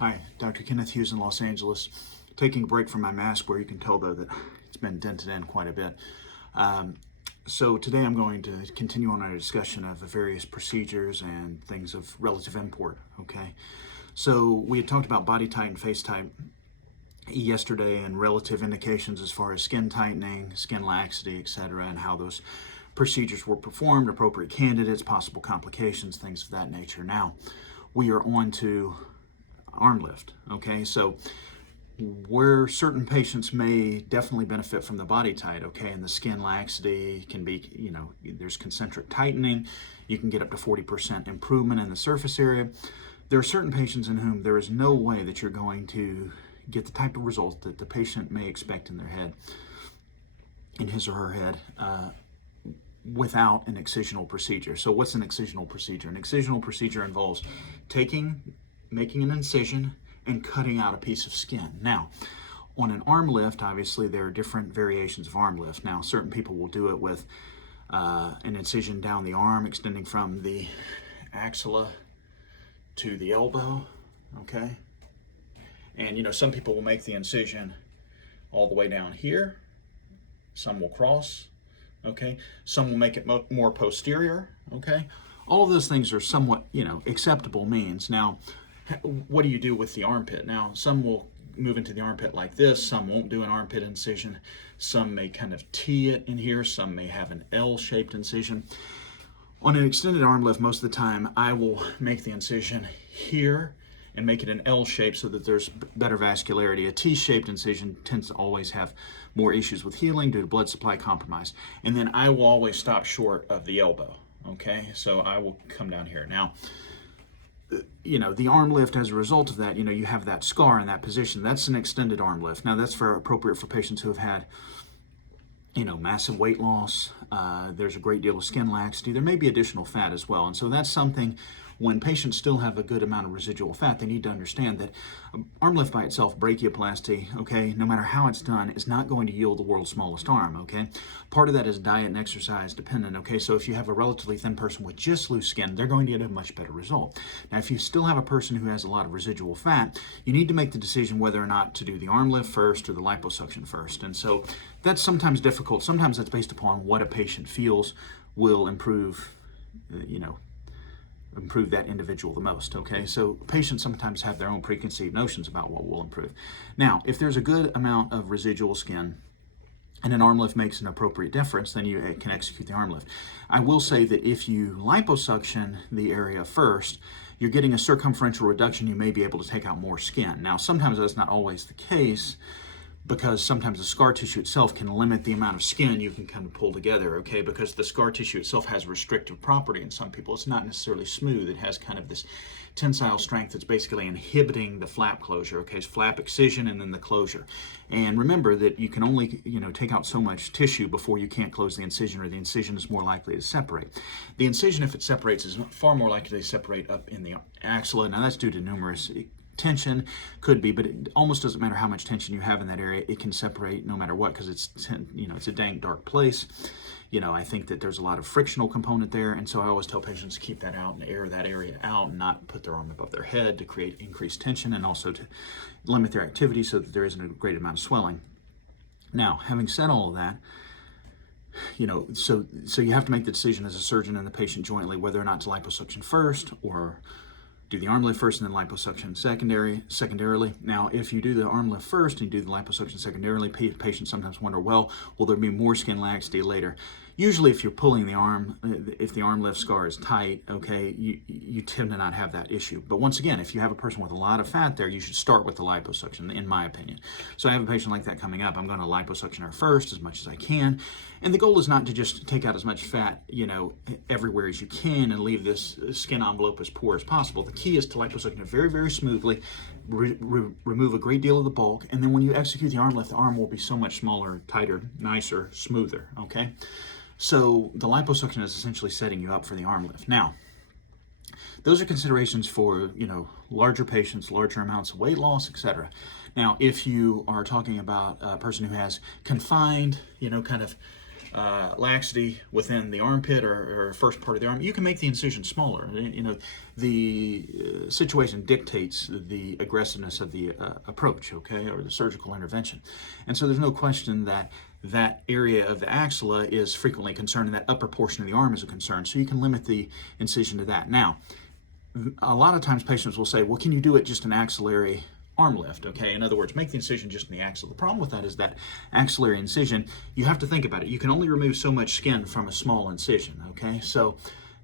Hi, Dr. Kenneth Hughes in Los Angeles. Taking a break from my mask where you can tell though that it's been dented in quite a bit. So today I'm going to continue on our discussion of the various procedures and things of relative import, okay? So we had talked about Bodytite and FaceTite yesterday and relative indications as far as skin tightening, skin laxity, etc., and how those procedures were performed, appropriate candidates, possible complications, things of that nature. Now, we are on to arm lift, okay? So where certain patients may definitely benefit from the Bodytite, okay, and the skin laxity can be, there's concentric tightening, you can get up to 40% improvement in the surface area. There are certain patients in whom there is no way that you're going to get the type of results that the patient may expect in their head, in his or her head, without an excisional procedure. So what's an excisional procedure? An excisional procedure involves making an incision and cutting out a piece of skin. Now, on an arm lift, obviously there are different variations of arm lift. Now, certain people will do it with an incision down the arm, extending from the axilla to the elbow, okay? And some people will make the incision all the way down here. Some will cross, okay? Some will make it more posterior, okay? All of those things are somewhat, acceptable means. Now, what do you do with the armpit? Now, some will move into the armpit like this, some won't do an armpit incision, some may kind of T it in here, some may have an L-shaped incision. On an extended arm lift, most of the time, I will make the incision here and make it an L shape so that there's better vascularity. A T-shaped incision tends to always have more issues with healing due to blood supply compromise. And then I will always stop short of the elbow, okay? So I will come down here. Now, the arm lift, as a result of that, you have that scar in that position. That's an extended arm lift. Now, that's appropriate for patients who have had, massive weight loss. There's a great deal of skin laxity. There may be additional fat as well. And so that's something, when patients still have a good amount of residual fat, they need to understand that arm lift by itself, brachioplasty, okay, no matter how it's done, is not going to yield the world's smallest arm, okay? Part of that is diet and exercise dependent, okay? So if you have a relatively thin person with just loose skin, they're going to get a much better result. Now, if you still have a person who has a lot of residual fat, you need to make the decision whether or not to do the arm lift first or the liposuction first. And so that's sometimes difficult. Sometimes that's based upon what a patient feels will improve, improve that individual the most, okay? So patients sometimes have their own preconceived notions about what will improve. Now, if there's a good amount of residual skin and an arm lift makes an appropriate difference, then you can execute the arm lift. I will say that if you liposuction the area first, you're getting a circumferential reduction, you may be able to take out more skin. Now, sometimes that's not always the case, because sometimes the scar tissue itself can limit the amount of skin you can kind of pull together, okay? Because the scar tissue itself has restrictive property in some people. It's not necessarily smooth. It has kind of this tensile strength that's basically inhibiting the flap closure, okay? It's flap excision and then the closure. And remember that you can only, take out so much tissue before you can't close the incision, or the incision is more likely to separate. The incision, if it separates, is far more likely to separate up in the axilla. Now, that's due to numerous tension, could be, but it almost doesn't matter how much tension you have in that area. It can separate no matter what, because it's a dank, dark place. I think that there's a lot of frictional component there, and so I always tell patients to keep that out and air that area out and not put their arm above their head to create increased tension, and also to limit their activity so that there isn't a great amount of swelling. Now, having said all of that, so you have to make the decision as a surgeon and the patient jointly whether or not to liposuction first, or do the arm lift first and then liposuction secondarily. Now, if you do the arm lift first and you do the liposuction secondarily, patients sometimes wonder, well, will there be more skin laxity later? Usually, if you're pulling the arm, if the arm lift scar is tight, okay, you tend to not have that issue. But once again, if you have a person with a lot of fat there, you should start with the liposuction, in my opinion. So I have a patient like that coming up. I'm going to liposuction her first as much as I can. And the goal is not to just take out as much fat, everywhere as you can and leave this skin envelope as poor as possible. The key is to liposuction it very, very smoothly, remove a great deal of the bulk, and then when you execute the arm lift, the arm will be so much smaller, tighter, nicer, smoother, okay? So the liposuction is essentially setting you up for the arm lift. Now, those are considerations for, larger patients, larger amounts of weight loss, etc. Now, if you are talking about a person who has confined, kind of laxity within the armpit or first part of the arm, you can make the incision smaller. You know, the situation dictates the aggressiveness of the approach, okay, or the surgical intervention. And so there's no question that that area of the axilla is frequently concerned, and that upper portion of the arm is a concern. So you can limit the incision to that. Now, a lot of times patients will say, well, can you do it just an axillary arm lift? Okay, in other words, make the incision just in the axilla. The problem with that is that axillary incision, you have to think about it. You can only remove so much skin from a small incision, okay? So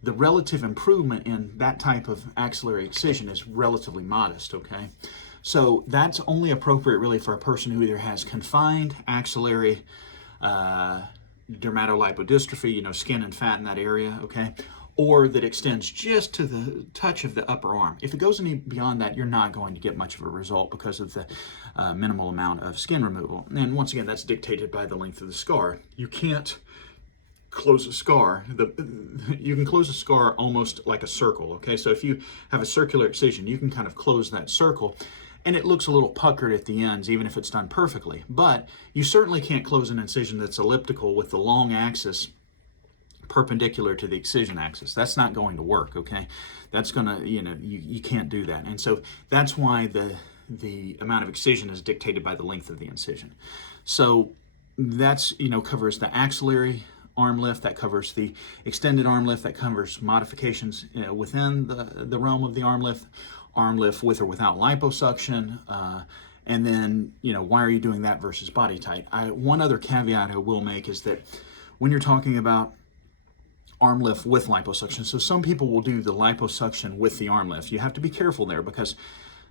the relative improvement in that type of axillary excision is relatively modest, okay? So that's only appropriate really for a person who either has confined axillary dermatolipodystrophy, you know, skin and fat in that area, okay? Or that extends just to the touch of the upper arm. If it goes any beyond that, you're not going to get much of a result because of the minimal amount of skin removal. And once again, that's dictated by the length of the scar. You can't close a scar. You can close a scar almost like a circle, okay? So if you have a circular excision, you can kind of close that circle, and it looks a little puckered at the ends, even if it's done perfectly. But you certainly can't close an incision that's elliptical with the long axis perpendicular to the excision axis. That's not going to work, okay? That's gonna, you know, you can't do that. And so that's why the amount of excision is dictated by the length of the incision. So that's, you know, covers the axillary arm lift, that covers the extended arm lift, that covers modifications within the realm of the arm lift with or without liposuction, and then, you know, why are you doing that versus Bodytite? One other caveat I will make is that when you're talking about arm lift with liposuction, so some people will do the liposuction with the arm lift. You have to be careful there because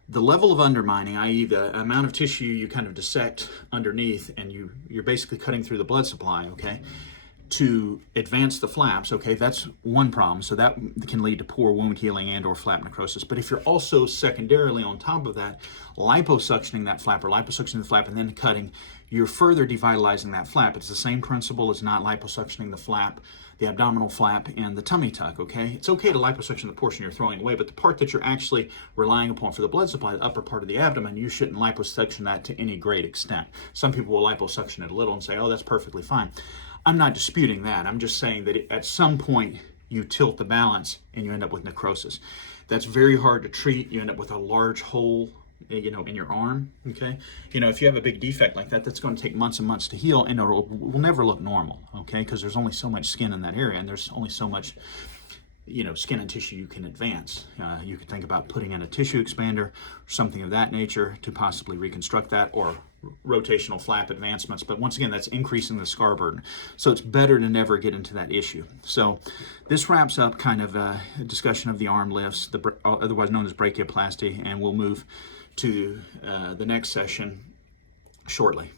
the level of undermining, i.e. the amount of tissue you kind of dissect underneath, and you're basically cutting through the blood supply, okay, to advance the flaps, okay, that's one problem. So that can lead to poor wound healing and or flap necrosis. But if you're also secondarily on top of that, liposuctioning that flap or liposuctioning the flap and then cutting, you're further devitalizing that flap. It's the same principle as not liposuctioning the flap, the abdominal flap, and the tummy tuck, okay? It's okay to liposuction the portion you're throwing away, but the part that you're actually relying upon for the blood supply, the upper part of the abdomen, you shouldn't liposuction that to any great extent. Some people will liposuction it a little and say, oh, that's perfectly fine. I'm not disputing that. I'm just saying that at some point you tilt the balance and you end up with necrosis. That's very hard to treat. You end up with a large hole, you know, in your arm, okay? You know, if you have a big defect like that, that's going to take months and months to heal, and it will never look normal, okay? Because there's only so much skin in that area, and there's only so much, you know, skin and tissue you can advance. You could think about putting in a tissue expander or something of that nature to possibly reconstruct that, or rotational flap advancements. But once again, that's increasing the scar burden. So it's better to never get into that issue. So this wraps up kind of a discussion of the arm lifts, otherwise known as brachioplasty, and we'll move to the next session shortly.